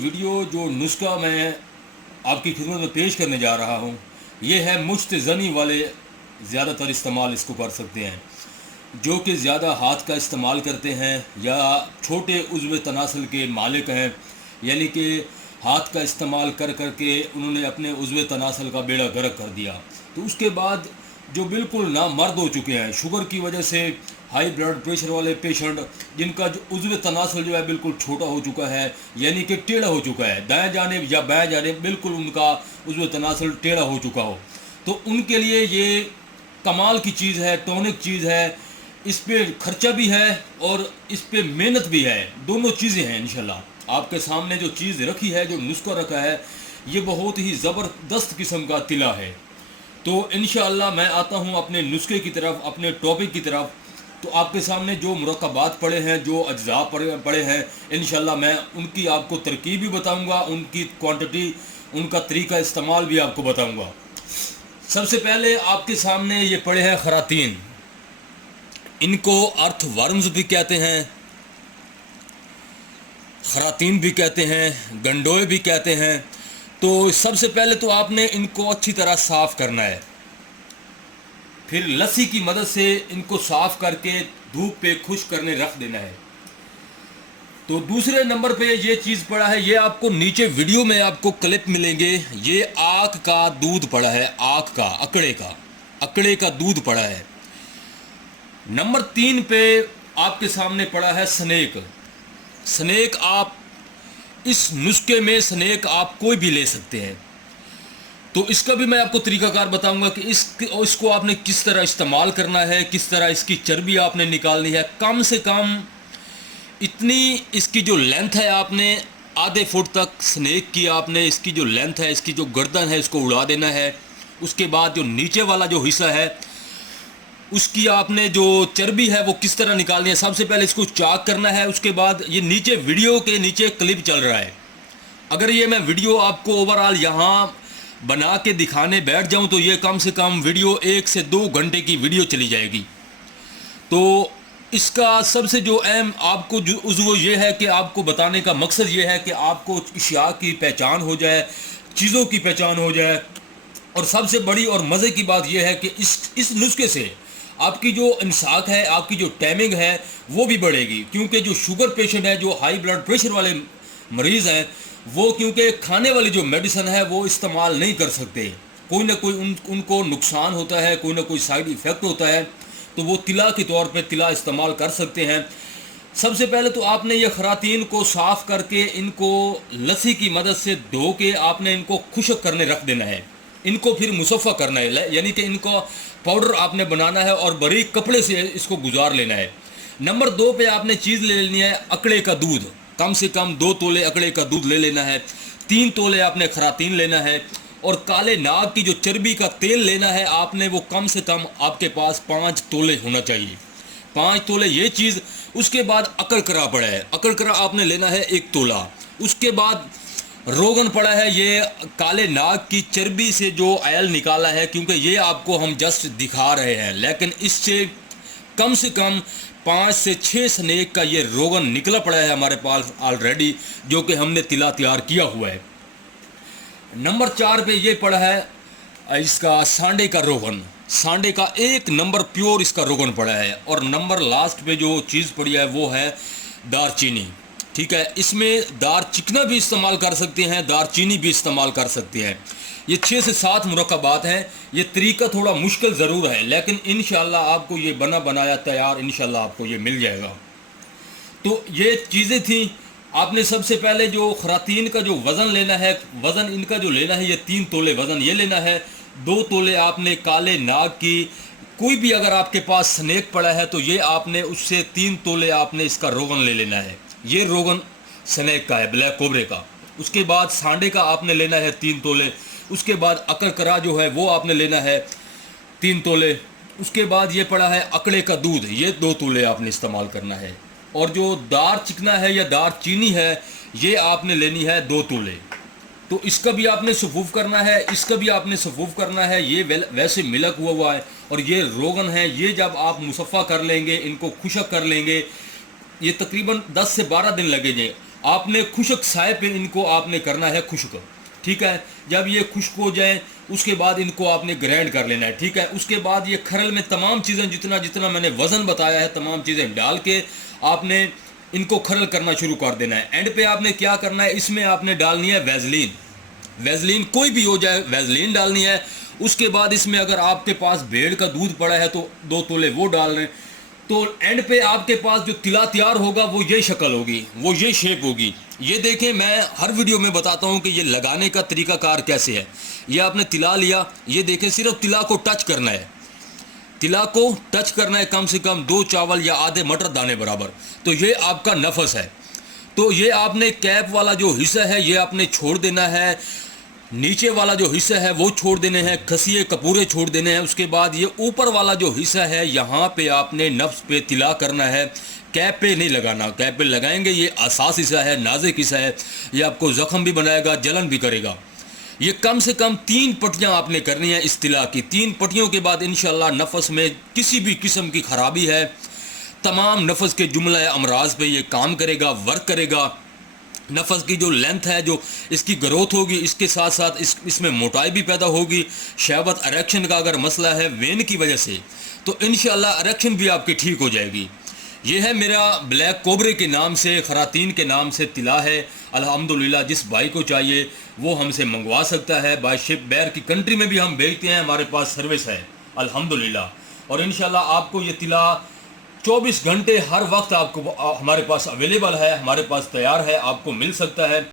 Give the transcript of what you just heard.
Video जो नुस्खा मैं आपकी खिदमत में पेश करने जा रहा हूँ, ये है मुश्त ज़नी वाले ज़्यादातर इस्तेमाल इसको कर सकते हैं, जो कि ज़्यादा हाथ का इस्तेमाल करते हैं या छोटे उज़्व तनासल के मालिक हैं, यानी कि हाथ का इस्तेमाल कर कर के उन्होंने अपने उज़्व तनासल का बेड़ा गर्क कर दिया। तो उसके बाद जो बिल्कुल नामर्द हो चुके हैं शुगर की वजह से, हाई ब्लड प्रेशर वाले पेशेंट जिनका जो उज़्व तनासल जो है बिल्कुल छोटा हो चुका है, यानी कि टेढ़ा हो चुका है, दाएं जाने या बाएं जाने बिल्कुल उनका उज़्व तनासल टेढ़ा हो चुका हो, तो उनके लिए ये कमाल की चीज़ है, टॉनिक चीज़ है। इस पे खर्चा भी है और इस पे मेहनत भी है, दोनों चीज़ें हैं। इंशाल्लाह आपके सामने जो चीज़ रखी है, जो नुस्खा रखा है, ये बहुत ही ज़बरदस्त किस्म का तिला है। तो इंशाअल्लाह मैं आता हूँ अपने नुस्खे की तरफ, अपने टॉपिक की तरफ। तो आपके सामने जो मुरक्कबात पड़े हैं, जो अज्जा पड़े हैं, इंशाअल्लाह मैं उनकी आपको तरकीब भी बताऊँगा, उनकी क्वांटिटी, उनका तरीका इस्तेमाल भी आपको बताऊँगा। सबसे पहले आपके सामने ये पड़े हैं खरातीन। इनको अर्थवर्म्स भी कहते हैं, खरातीन भी कहते हैं, गंडोए भी कहते हैं। तो सबसे पहले तो आपने इनको अच्छी तरह साफ़ करना है, फिर लस्सी की मदद से इनको साफ़ करके धूप पे खुश्क करने रख देना है। तो दूसरे नंबर पे ये चीज़ पड़ा है, ये आपको नीचे वीडियो में आपको क्लिप मिलेंगे। ये आक का दूध पड़ा है, आक का, अकड़े का दूध पड़ा है। नंबर 3 पे आपके सामने पड़ा है स्नेक। स्नेक आप इस नुस्खे में स्नेक आप कोई भी ले सकते हैं। तो इसका भी मैं आपको तरीकाकार बताऊंगा कि इसको आपने किस तरह इस्तेमाल करना है, किस तरह इसकी चर्बी आपने निकालनी है। कम से कम इतनी इसकी जो लेंथ है, आपने आधे फुट तक स्नेक की आपने इसकी जो लेंथ है, इसकी जो गर्दन है, इसको उड़ा देना है। उसके बाद जो नीचे वाला जो हिस्सा है, उसकी आपने जो चर्बी है वो किस तरह निकालनी है। सबसे पहले इसको चाक करना है। उसके बाद ये नीचे वीडियो के नीचे क्लिप चल रहा है, अगर ये मैं वीडियो आपको ओवरऑल यहाँ बना के दिखाने बैठ जाऊँ तो ये कम से कम वीडियो 1 से 2 घंटे की वीडियो चली जाएगी। तो इसका सबसे जो अहम आपको जो उज़्व ये है कि आपको बताने का मकसद ये है कि आपको अशिया की पहचान हो जाए, चीज़ों की पहचान हो जाए। और सबसे बड़ी और मज़े की बात यह है कि इस नुस्खे से आपकी जो इंसाक है, आपकी जो टाइमिंग है वो भी बढ़ेगी। क्योंकि जो शुगर पेशेंट है, जो हाई ब्लड प्रेशर वाले मरीज़ हैं, वो क्योंकि खाने वाली जो मेडिसिन है वो इस्तेमाल नहीं कर सकते, कोई ना कोई उनको नुकसान होता है, कोई ना कोई साइड इफ़ेक्ट होता है, तो वो तिला के तौर पे तिला इस्तेमाल कर सकते हैं। सबसे पहले तो आपने ये खरातीन को साफ़ करके इनको लस्सी की मदद से धो के आपने इनको खुश्क करने रख देना है। इनको फिर मुसफ़ा करना है, यानी कि इनको पाउडर आपने बनाना है और बारीक कपड़े से इसको गुजार लेना है। नंबर 2 पे आपने चीज़ ले लेनी है अकड़े का दूध। कम से कम 2 तोले अकड़े का दूध ले लेना है। 3 तोले आपने खरातीन लेना है। और काले नाग की जो चर्बी का तेल लेना है आपने, वो कम से कम आपके पास 5 तोले होना चाहिए, 5 तोले ये चीज़। उसके बाद अकड़करा पड़ा है, अकड़करा आपने लेना है 1 तोला। उसके बाद रोगन पड़ा है, ये काले नाग की चर्बी से जो ऑयल निकाला है, क्योंकि ये आपको हम जस्ट दिखा रहे हैं, लेकिन इससे कम से कम 5 से 6 स्नेक का ये रोगन निकला पड़ा है हमारे पास ऑलरेडी, जो कि हमने तिला तैयार किया हुआ है। नंबर 4 पे ये पड़ा है इसका सांडे का रोगन। सांडे का 1 नंबर प्योर इसका रोगन पड़ा है। और नंबर लास्ट पे जो चीज़ पड़ी है वो है दारचीनी। ठीक है, इसमें दार चिकना भी इस्तेमाल कर सकते हैं, दारचीनी भी इस्तेमाल कर सकते हैं। ये 6 से 7 मुरक्कबात हैं। ये तरीका थोड़ा मुश्किल ज़रूर है, लेकिन इंशाल्लाह आपको ये बना बनाया तैयार इंशाल्लाह आपको ये मिल जाएगा। तो ये चीज़ें थी। आपने सबसे पहले जो खरातीन का जो वज़न लेना है, वज़न इनका जो लेना है, ये 3 तोले वज़न ये लेना है। 2 तोले आपने काले नाग की, कोई भी अगर आपके पास स्नेक पड़ा है तो ये आपने उससे 3 तोले आपने इसका रोगन ले लेना है। ये रोगन स्नेक का है, ब्लैक कोबरे का। उसके बाद सांडे का आपने लेना है 3 तोले। उसके बाद अकड़करा जो है वो आपने लेना है 3 तोले। उसके बाद ये पड़ा है अकड़े का दूध, ये 2 तोले आपने इस्तेमाल करना है। और जो दार चिकना है या दार चीनी है, ये आपने लेनी है 2 तोले। तो इसका भी आपने सफूफ करना है, इसका भी आपने सफूफ करना है। ये वैसे मिलक हुआ है। और ये रोगन है, ये जब आप मुसफ़ा कर लेंगे, इनको खुशक कर लेंगे, ये तकरीबन 10 से 12 दिन लगेंगे। आपने खुश्क साए पे इनको आपने करना है खुश्क, ठीक है। जब ये खुश्क हो जाए उसके बाद इनको आपने ग्राइंड कर लेना है, ठीक है। उसके बाद ये खरल में तमाम चीज़ें जितना जितना मैंने वज़न बताया है तमाम चीज़ें डाल के आपने इनको खरल करना शुरू कर देना है। एंड पे आपने क्या करना है, इसमें आपने डालनी है वैज़लीन, वैज़लीन कोई भी हो जाए वैज़लीन डालनी है। उसके बाद इसमें अगर आपके पास भेड़ का दूध पड़ा है तो 2 तोले वो डाल रहे हैं। तो एंड पे आपके पास जो तिला तैयार होगा वो ये शक्ल होगी, वो ये शेप होगी। ये देखें, मैं हर वीडियो में बताता हूँ कि ये लगाने का तरीकाकार कैसे है। ये आपने तिला लिया, ये देखें सिर्फ तिला को टच करना है, तिला को टच करना है कम से कम 2 चावल या आधे मटर दाने बराबर। तो ये आपका नफस है। तो ये आपने कैप वाला जो हिस्सा है ये आपने छोड़ देना है, नीचे वाला जो हिस्सा है वो छोड़ देने हैं, खसिए कपूरे छोड़ देने हैं। उसके बाद ये ऊपर वाला जो हिस्सा है यहाँ पे आपने नफ्स पे तिला करना है, कैप पे नहीं लगाना। कैप पे लगाएंगे ये असास हिस्सा है, नाजुक हिस्सा है, ये आपको ज़ख्म भी बनाएगा, जलन भी करेगा। ये कम से कम 3 पट्टियाँ आपने करनी है इस तिला की। 3 पट्टियों के बाद इंशाल्लाह नफस में किसी भी किस्म की खराबी है, तमाम नफस के जुमला अमराज पे ये काम करेगा, वर्क करेगा। नफस की जो लेंथ है, जो इसकी ग्रोथ होगी, इसके साथ साथ इसमें मोटाई भी पैदा होगी। शहवत इरेक्शन का अगर मसला है वेन की वजह से, तो इंशाल्लाह इरेक्शन भी आपकी ठीक हो जाएगी। ये है मेरा ब्लैक कोबरे के नाम से, खरातीन के नाम से तिला है। अल्हम्दुलिल्लाह जिस भाई को चाहिए वो हमसे मंगवा सकता है। बाय शिप बैर की कंट्री में भी हम भेजते हैं, हमारे पास सर्विस है अल्हम्दुलिल्लाह। और इंशाल्लाह आपको ये तिला 24 घंटे हर वक्त आपको हमारे पास अवेलेबल है, हमारे पास तैयार है, आपको मिल सकता है।